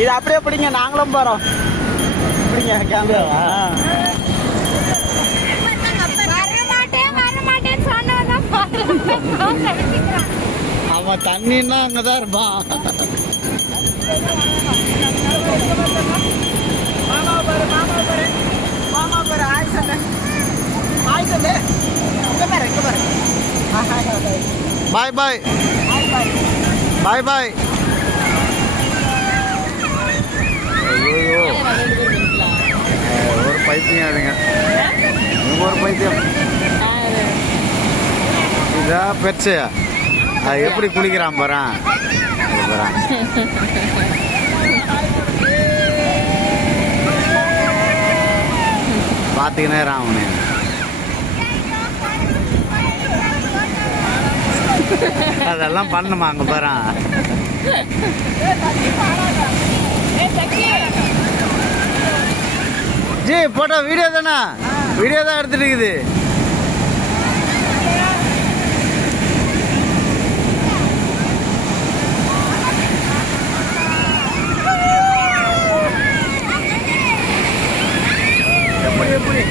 இது அப்படியே பிடிங்க, நாங்களும் போறோம். பிடிங்க கேமராவா? அவன் தண்ணின்னா அங்கதான் இருப்பான். மாமா பாரு, மாமா பாரு, மாமா பாரு. ஆய் சொல்லு, ஆய் சொல்லு. இங்க பாரு, இங்க பாரு. பாய் பாய், பாய் பாய். ஐயோ, ஒரு பைத்தியம் அதுங்க, ஒரு பைத்தியம். இதா பெருசு, அது எப்படி குளிக்கிறான் போறான். பார்த்துக்கினே அவனு. அதெல்லாம் பண்ணுமா அங்க போறான். ஜி போட்டோ வீடியோ தானே, வீடியோ தான் எடுத்துட்டு இருக்குது. எப்படி எப்படி